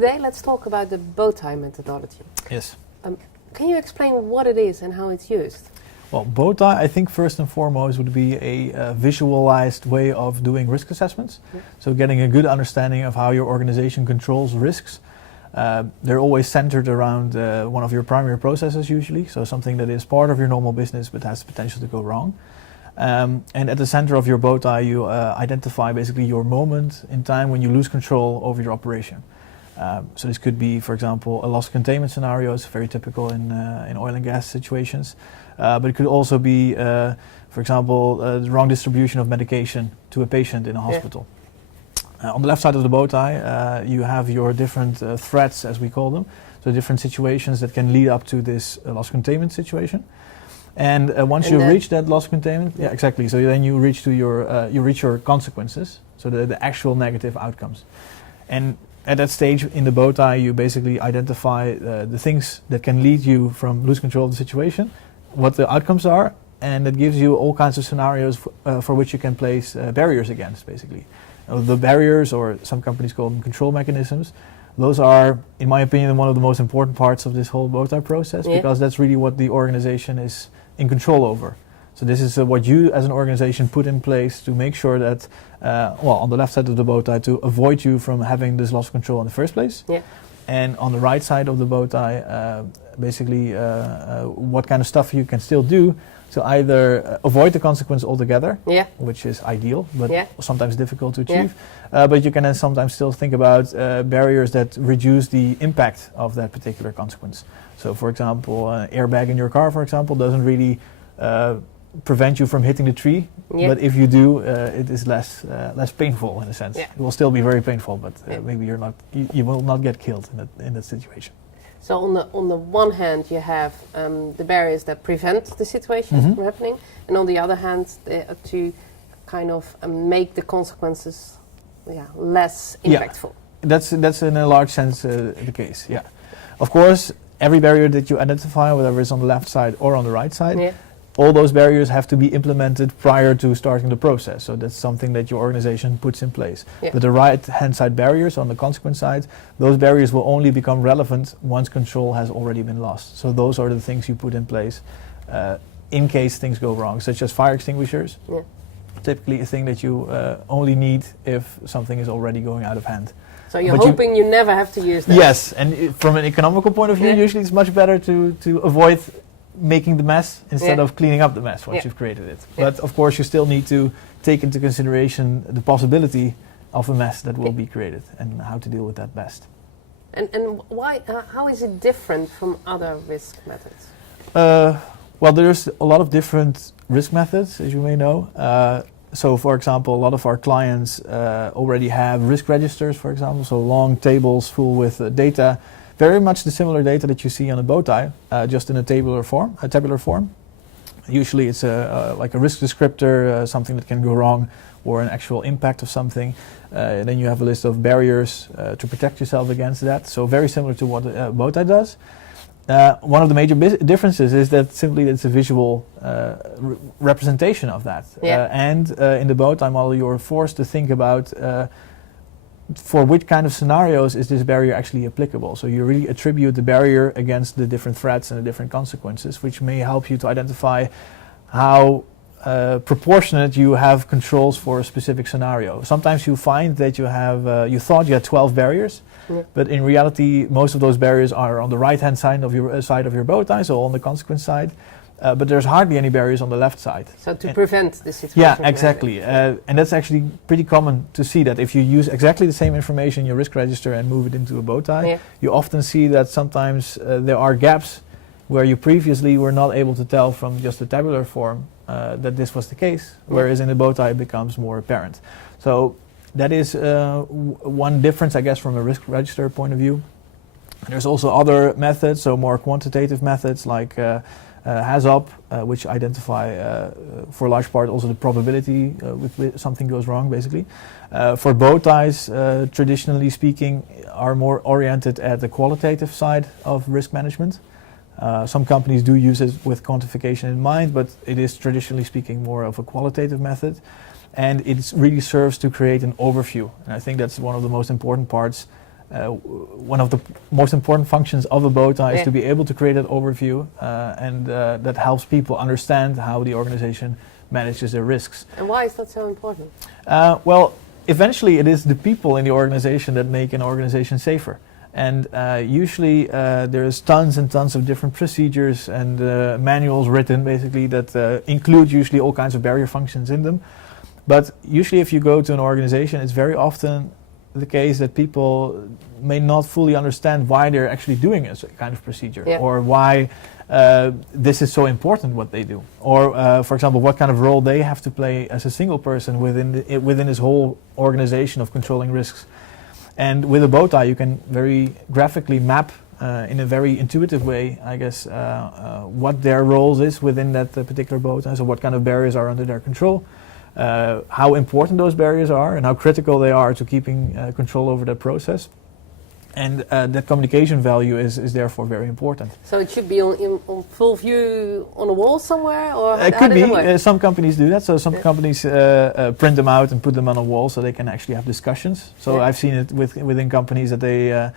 today let's talk about the Bowtie methodology. Yes. Can you explain what it is and how it's used? Well, Bowtie, I think first and foremost would be a visualized way of doing risk assessments. Yeah. So getting a good understanding of how your organization controls risks. They're always centered around one of your primary processes usually, so something that is part of your normal business but has the potential to go wrong. And at the center of your Bowtie, you identify basically your moment in time when you lose control over your operation. So this could be, for example, a loss containment scenario. It's very typical in oil and gas situations. But it could also be, for example, the wrong distribution of medication to a patient in a hospital. On the left side of the Bowtie, you have your different threats, as we call them. So different situations that can lead up to this loss containment situation. And once you reach that loss containment, yeah, exactly. So then you reach to your consequences, so the actual negative outcomes. And at that stage in the Bowtie, you basically identify the things that can lead you from lose control of the situation, what the outcomes are, and it gives you all kinds of scenarios for which you can place barriers against, basically. The barriers, or some companies call them control mechanisms, those are, in my opinion, one of the most important parts of this whole Bowtie process, because that's really what the organization is in control over. So this is what you as an organization put in place to make sure that, on the left side of the Bowtie, to avoid you from having this loss of control in the first place. Yeah. And on the right side of the Bowtie, basically what kind of stuff you can still do to either avoid the consequence altogether, which is ideal, but sometimes difficult to achieve. But you can then sometimes still think about barriers that reduce the impact of that particular consequence. So for example, an airbag in your car, for example, doesn't really prevent you from hitting the tree, but if you do, it is less painful in a sense. It will still be very painful, but maybe you will not get killed in that situation. So on the one hand, you have the barriers that prevent the situation from happening, and on the other hand, to kind of make the consequences less impactful. That's in a large sense the case. Yeah, of course, every barrier that you identify, whether it's on the left side or on the right side, all those barriers have to be implemented prior to starting the process. So that's something that your organization puts in place. But the right-hand side barriers on the consequence side, those barriers will only become relevant once control has already been lost. So those are the things you put in place in case things go wrong, such as fire extinguishers. Typically a thing that you only need if something is already going out of hand. So you're hoping you never have to use that? Yes, and from an economical point of view, usually it's much better to avoid making the mess instead of cleaning up the mess once you've created it. But of course you still need to take into consideration the possibility of a mess that will be created and how to deal with that best. And why? How is it different from other risk methods? Well, there's a lot of different risk methods, as you may know. So for example, a lot of our clients already have risk registers, for example, so long tables full with data. Very much the similar data that you see on a Bowtie, just in a tabular form. Usually it's like a risk descriptor, something that can go wrong, or an actual impact of something. Then you have a list of barriers to protect yourself against that. So very similar to what Bowtie does. One of the major differences is that simply it's a visual representation of that. And in the Bowtie model, you're forced to think about for which kind of scenarios is this barrier actually applicable. So you really attribute the barrier against the different threats and the different consequences, which may help you to identify how proportionate you have controls for a specific scenario. Sometimes you find that you have, you thought you had 12 barriers, but in reality most of those barriers are on the right-hand side of your Bowtie, so on the consequence side. But there's hardly any barriers on the left side. So to prevent the situation. Yeah, exactly. And that's actually pretty common to see that if you use exactly the same information in your risk register and move it into a Bowtie, you often see that sometimes there are gaps where you previously were not able to tell from just the tabular form that this was the case, whereas in the Bowtie it becomes more apparent. So that is one difference, I guess, from a risk register point of view. There's also other methods, so more quantitative methods like HAZOP, which identify for a large part also the probability with which something goes wrong, basically. For Bowties, traditionally speaking, are more oriented at the qualitative side of risk management. Some companies do use it with quantification in mind, but it is traditionally speaking more of a qualitative method. And it really serves to create an overview. And I think that's one of the most important parts one of the most important functions of a bow tie is Yeah. to be able to create that overview, and that helps people understand how the organization manages their risks. And why is that so important? Well, eventually it is the people in the organization that make an organization safer. And usually there's tons and tons of different procedures and manuals written basically that include usually all kinds of barrier functions in them. But usually if you go to an organization, it's very often the case that people may not fully understand why they're actually doing a kind of procedure, Yeah. or why this is so important what they do, or for example what kind of role they have to play as a single person within this whole organization of controlling risks. And with a bow tie you can very graphically map in a very intuitive way, I guess, what their roles is within that particular bow tie, so what kind of barriers are under their control, how important those barriers are and how critical they are to keeping control over that process. And that communication value is therefore very important. So it should be on full view on a wall somewhere, or It how could does it be. work? Some companies do that. So some companies print them out and put them on a wall so they can actually have discussions. So Yeah. I've seen it within companies that they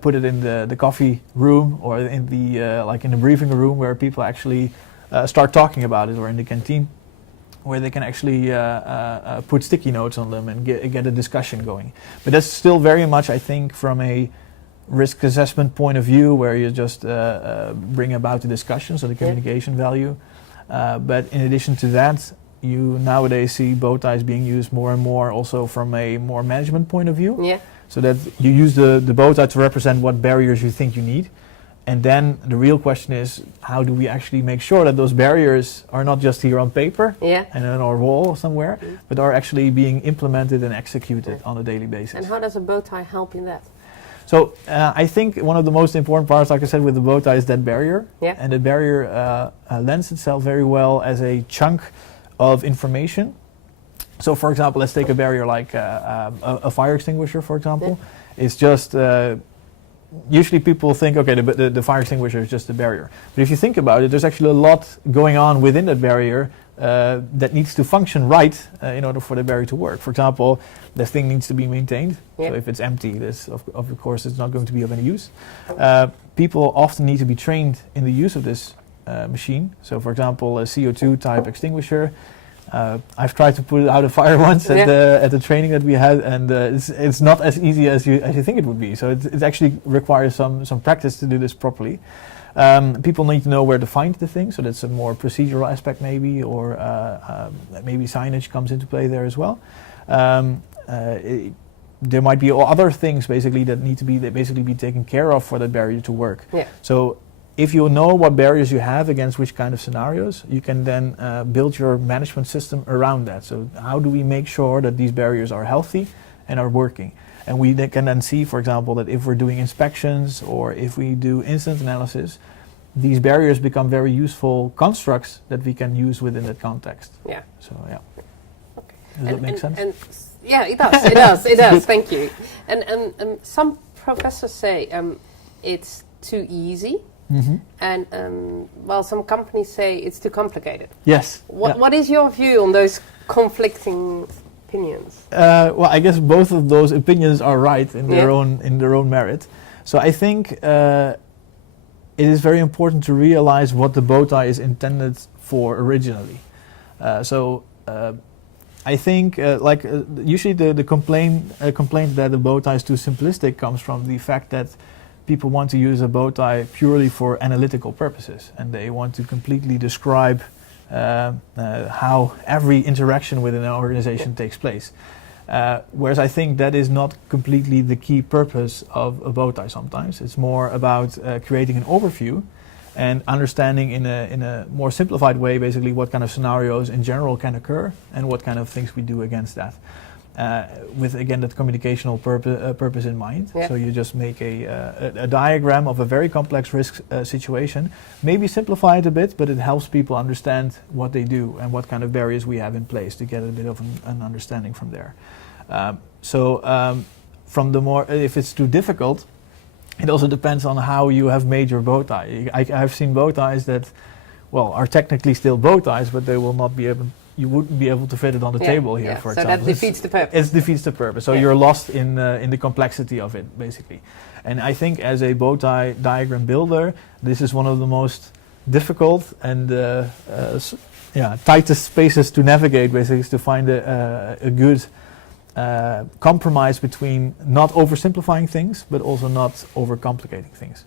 put it in the coffee room or in the like in the briefing room where people actually start talking about it, or in the canteen, where they can actually put sticky notes on them and get a discussion going. But that's still very much, I think, from a risk assessment point of view, where you just bring about the discussion, so the communication value. But in addition to that, you nowadays see bow ties being used more and more also from a more management point of view. Yeah. So that you use the bow tie to represent what barriers you think you need. And then the real question is, how do we actually make sure that those barriers are not just here on paper Yeah. and on our wall somewhere, but are actually being implemented and executed on a daily basis. And how does a bow tie help in that? So I think one of the most important parts, like I said, with the bow tie is that barrier. Yeah. And the barrier lends itself very well as a chunk of information. So for example, let's take a barrier like a fire extinguisher, for example. It's just... usually people think, okay, the fire extinguisher is just a barrier. But if you think about it, there's actually a lot going on within that barrier that needs to function right in order for the barrier to work. For example, the thing needs to be maintained. Yeah. So if it's empty, this of course it's not going to be of any use. People often need to be trained in the use of this machine. So for example, a CO2 type extinguisher. I've tried to put out a fire once at the training that we had, and it's not as easy as you think it would be. So it actually requires some practice to do this properly. People need to know where to find the thing, so that's a more procedural aspect maybe, or maybe signage comes into play there as well. There might be other things basically that need to be taken care of for that barrier to work. Yeah. So if you know what barriers you have against which kind of scenarios, you can then build your management system around that. So how do we make sure that these barriers are healthy and are working? And we can then see, for example, that if we're doing inspections or if we do incident analysis, these barriers become very useful constructs that we can use within that context. Yeah. So yeah. Okay. Does that make sense? Yeah, it does. It does. It does. Thank you. And some professors say it's too easy. Mm-hmm. And well, some companies say it's too complicated. Yes. What is your view on those conflicting opinions? Well, I guess both of those opinions are right in their own merit. So I think it is very important to realize what the bow tie is intended for originally. I think usually the complaint that the bow tie is too simplistic comes from the fact that people want to use a bow tie purely for analytical purposes, and they want to completely describe how every interaction within an organization takes place. Whereas I think that is not completely the key purpose of a bow tie sometimes. It's more about creating an overview and understanding in a more simplified way basically what kind of scenarios in general can occur and what kind of things we do against that. With again that communicational purpose in mind. Yeah. So you just make a diagram of a very complex risk situation, maybe simplify it a bit, but it helps people understand what they do and what kind of barriers we have in place to get a bit of an understanding from there. From the more, if it's too difficult, it also depends on how you have made your bow tie. I've seen bow ties that, well, are technically still bow ties, but they will not be you wouldn't be able to fit it on the table here, for example. So that defeats the purpose. It defeats the purpose. So you're lost in the complexity of it, basically. And I think as a bow tie diagram builder, this is one of the most difficult and tightest spaces to navigate, basically, is to find a good compromise between not oversimplifying things, but also not overcomplicating things.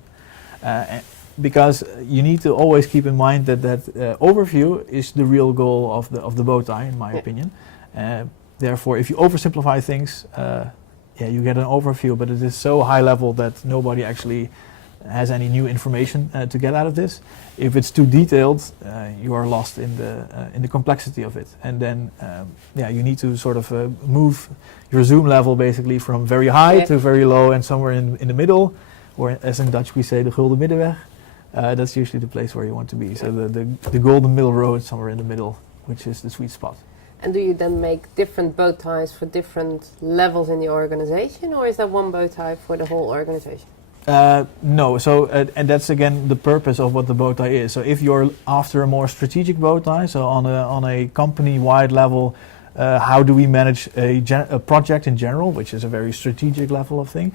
Because you need to always keep in mind that overview is the real goal of the bow tie, in my opinion. Therefore, if you oversimplify things, you get an overview, but it is so high level that nobody actually has any new information to get out of this. If it's too detailed, you are lost in the complexity of it, and then you need to sort of move your zoom level basically from very high to very low and somewhere in the middle, or as in Dutch we say the gulden middenweg. That's usually the place where you want to be. So the golden middle road somewhere in the middle, which is the sweet spot. And do you then make different bow ties for different levels in the organization, or is that one bow tie for the whole organization? No, so and that's again the purpose of what the bow tie is. So if you're after a more strategic bow tie, so on a company-wide level, how do we manage a project in general, which is a very strategic level of thing,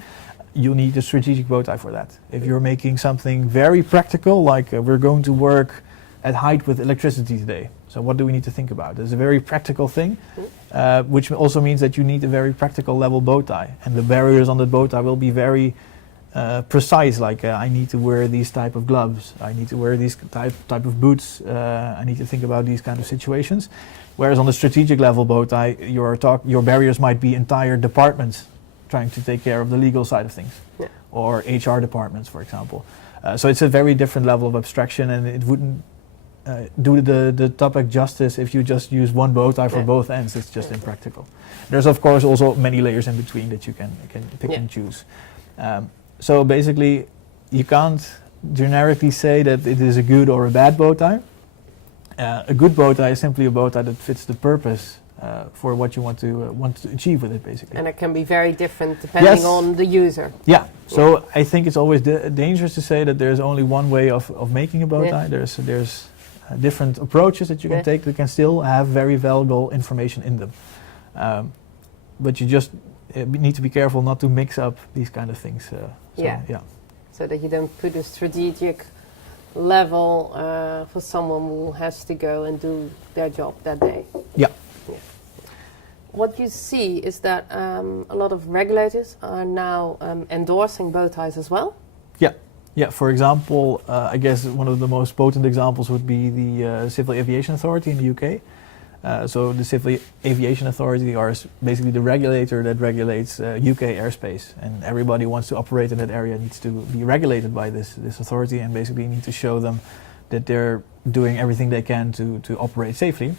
you need a strategic bow tie for that. If you're making something very practical, like we're going to work at height with electricity today, so what do we need to think about? It's a very practical thing, which also means that you need a very practical level bow tie, and the barriers on the bow tie will be very precise, like I need to wear these type of gloves, I need to wear these type of boots, I need to think about these kind of situations. Whereas on the strategic level bow tie, your barriers might be entire departments trying to take care of the legal side of things, or HR departments, for example. So it's a very different level of abstraction, and it wouldn't do the topic justice if you just use one bow tie for both ends. It's just impractical. There's of course also many layers in between that you can pick and choose. So basically, you can't generically say that it is a good or a bad bow tie. A good bow tie is simply a bow tie that fits the purpose for what you want to achieve with it, basically. And it can be very different depending on the user. Yeah. So I think it's always dangerous to say that there's only one way of making a bow tie. There's different approaches that you can take that can still have very valuable information in them. But you just need to be careful not to mix up these kind of things. So that you don't put a strategic level for someone who has to go and do their job that day. Yeah. What you see is that a lot of regulators are now endorsing bow ties as well. Yeah, for example, I guess one of the most potent examples would be the Civil Aviation Authority in the UK. So the Civil Aviation Authority are basically the regulator that regulates UK airspace, and everybody wants to operate in that area needs to be regulated by this authority, and basically need to show them that they're doing everything they can to operate safely.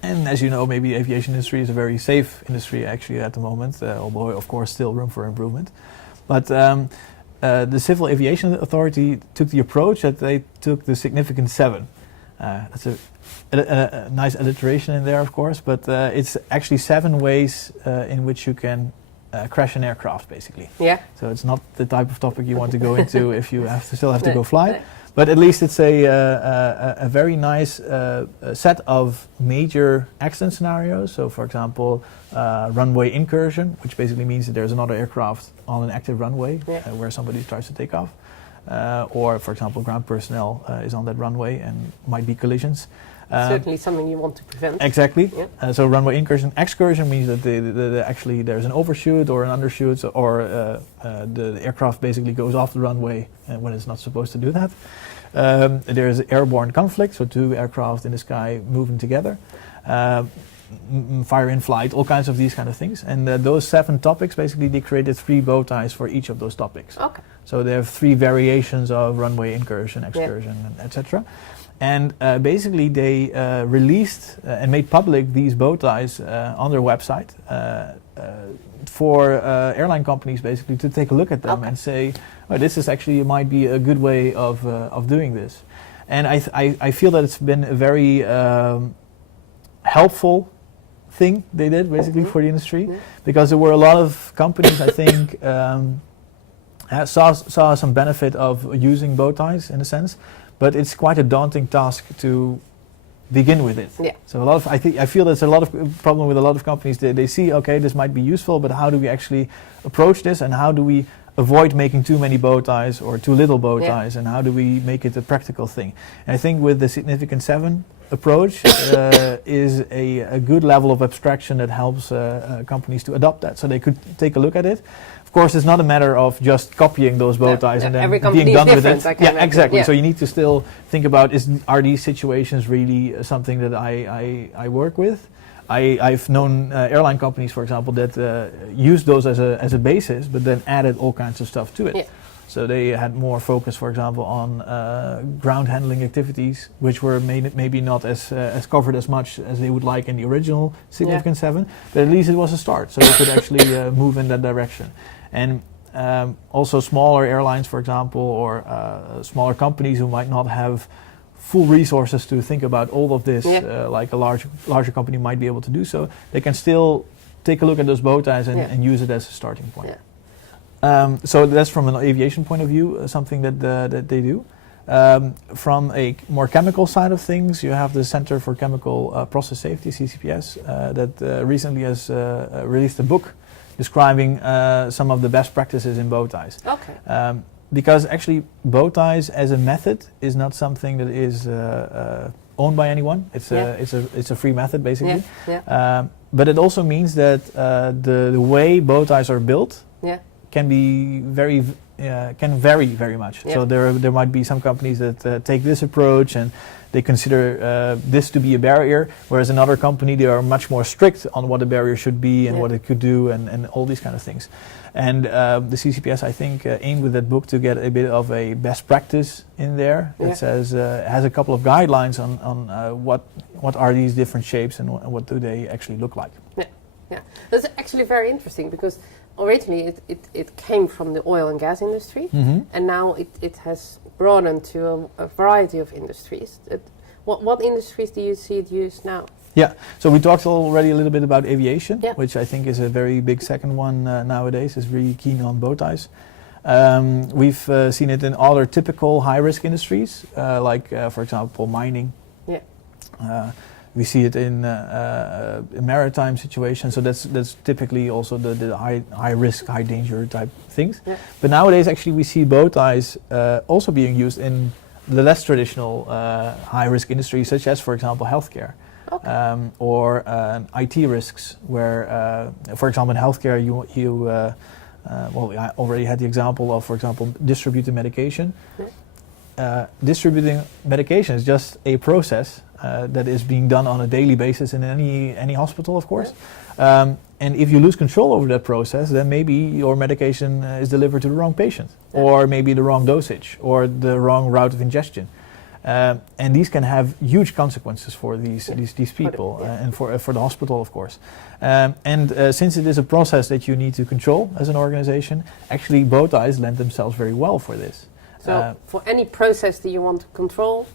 And as you know, maybe the aviation industry is a very safe industry actually at the moment, although of course still room for improvement. But the Civil Aviation Authority took the approach that they took the significant 7. That's a nice alliteration in there, of course, but it's actually 7 ways in which you can crash an aircraft, basically. Yeah. So it's not the type of topic you want to go into if you still have to go fly. But at least it's a very nice set of major accident scenarios. So, for example, runway incursion, which basically means that there's another aircraft on an active runway where somebody tries to take off. Or, for example, ground personnel is on that runway and might be collisions. Certainly something you want to prevent. Exactly. Yeah. So runway incursion. Excursion means that actually there's an overshoot or an undershoot, or the aircraft basically goes off the runway when it's not supposed to do that. There's airborne conflict, so 2 aircraft in the sky moving together. Fire in flight, all kinds of these kind of things. And those 7 topics, basically they created 3 bow ties for each of those topics. Okay. So there are 3 variations of runway incursion, excursion, etc. And basically they released and made public these bow ties on their website for airline companies basically to take a look at them and say, oh, this is actually might be a good way of doing this. And I feel that it's been a very helpful thing they did basically for the industry, because there were a lot of companies I think saw some benefit of using bow ties in a sense, but it's quite a daunting task to begin with it. Yeah. So I feel there's a lot of problem with a lot of companies. They see, okay, this might be useful, but how do we actually approach this, and how do we avoid making too many bow ties or too little bow ties, and how do we make it a practical thing? And I think with the Significant 7 approach is a good level of abstraction that helps companies to adopt that. So they could take a look at it. Of course, it's not a matter of just copying those bow ties and then being done with it. Yeah, exactly. Yeah. So you need to still think about, are these situations really something that I work with? I've known airline companies, for example, that used those as a basis, but then added all kinds of stuff to it. Yeah. So they had more focus, for example, on ground handling activities, which were maybe not as covered as much as they would like in the original Significant 7, but at least it was a start, so they could actually move in that direction. And also smaller airlines, for example, or smaller companies who might not have full resources to think about all of this, like a larger company might be able to do so, they can still take a look at those bow ties and use it as a starting point. So that's from an aviation point of view, something that they do. From a more chemical side of things, you have the Center for Chemical Process Safety, CCPS, that recently has released a book describing some of the best practices in bow ties. Okay. Because actually bow ties as a method is not something that is owned by anyone. It's a free method basically. But it also means that the way bow ties are built can vary very much. So there might be some companies that take this approach and they consider this to be a barrier, whereas another company, they are much more strict on what a barrier should be and what it could do and all these kind of things. And the CCPS, I think, aimed with that book to get a bit of a best practice in there. It says has a couple of guidelines on what are these different shapes and what do they actually look like. Yeah, that's actually very interesting because originally it came from the oil and gas industry, and now it has broadened to a variety of industries. What industries do you see it used now? Yeah, so we talked already a little bit about aviation, which I think is a very big second one nowadays, is really keen on bow ties. We've seen it in other typical high-risk industries, like, for example, mining. We see it in maritime situations, so that's typically also the high risk, high danger type things. But nowadays, actually, we see bow ties also being used in the less traditional high risk industries, such as, for example, healthcare. Or IT risks, where, for example, in healthcare, I already had the example of, for example, distributing medication. Distributing medication is just a process that is being done on a daily basis in any hospital, of course. And if you lose control over that process, then maybe your medication is delivered to the wrong patient, or maybe the wrong dosage, or the wrong route of ingestion. And these can have huge consequences for these people and for the hospital, of course. Since it is a process that you need to control as an organization, actually bow ties lend themselves very well for this. So for any process that you want to control,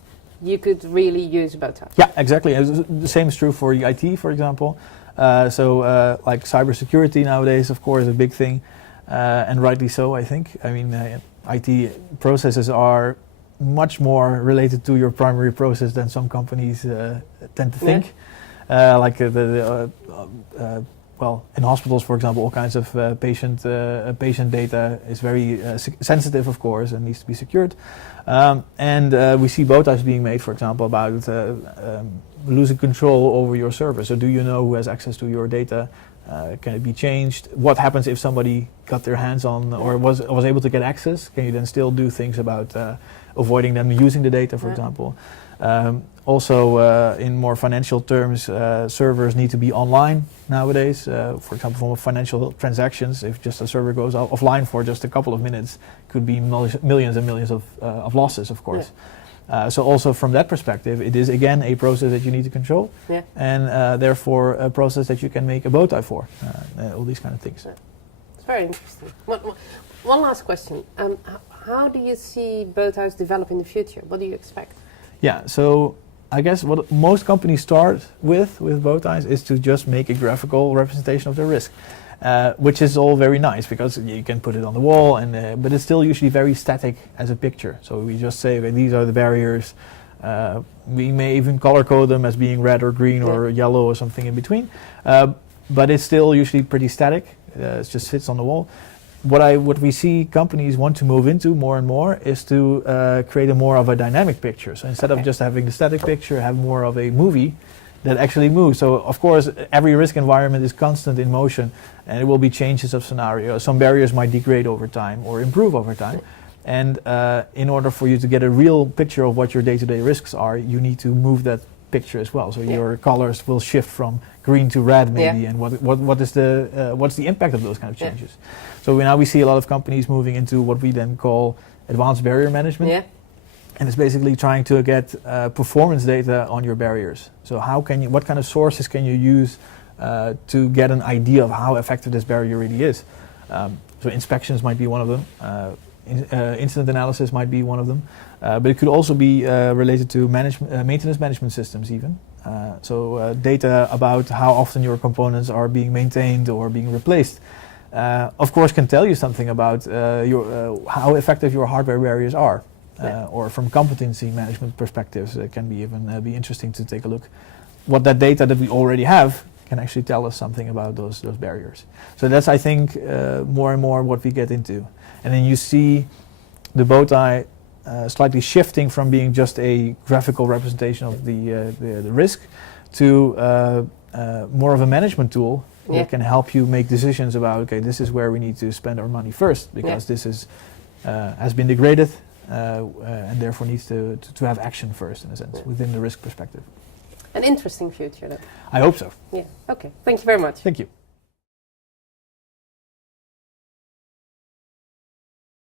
you could really use a bow tie. Yeah, exactly. The same is true for the IT, for example. Like cybersecurity nowadays, of course, is a big thing, and rightly so, I think. I mean, IT processes are much more related to your primary process than some companies tend to think. In hospitals, for example, all kinds of patient data is very sensitive, of course, and needs to be secured. We see bow ties being made, for example, about losing control over your server. So do you know who has access to your data? Can it be changed? What happens if somebody got their hands on or was able to get access? Can you then still do things about avoiding them using the data, for example? In more financial terms, servers need to be online nowadays. For example, for financial transactions, if just a server goes offline for just a couple of minutes, could be millions and millions of losses, of course. So also from that perspective, it is again a process that you need to control, and therefore a process that you can make a bow tie for, all these kind of things. It's very interesting. One last question. How do you see bow ties develop in the future? What do you expect? Yeah, so I guess what most companies start with bow ties is to just make a graphical representation of their risk, which is all very nice because you can put it on the wall, but it's still usually very static as a picture. So we just say, okay, these are the barriers, We may even color code them as being red or green or yellow or something in between. But it's still usually pretty static. It just sits on the wall. What we see companies want to move into more and more is to create a more of a dynamic picture. So instead of just having the static picture, have more of a movie that actually moves. So of course, every risk environment is constant in motion, and it will be changes of scenario. Some barriers might degrade over time or improve over time. And in order for you to get a real picture of what your day-to-day risks are, you need to move that picture as well. So your colors will shift from green to red maybe, and what's the impact of those kind of changes. So now we see a lot of companies moving into what we then call advanced barrier management. And it's basically trying to get performance data on your barriers. So what kind of sources can you use to get an idea of how effective this barrier really is? So inspections might be one of them. Incident analysis might be one of them. But it could also be related to maintenance management systems even. So data about how often your components are being maintained or being replaced. Of course can tell you something about how effective your hardware barriers are. Or from competency management perspectives, it can be interesting to take a look. What that data that we already have can actually tell us something about those barriers. So that's, I think, more and more what we get into. And then you see the Bowtie slightly shifting from being just a graphical representation of the risk to more of a management tool that can help you make decisions about, okay, this is where we need to spend our money first because this is has been degraded. And therefore needs to have action first, in a sense, within the risk perspective. An interesting future, then. I hope so. Yeah. Okay. Thank you very much. Thank you.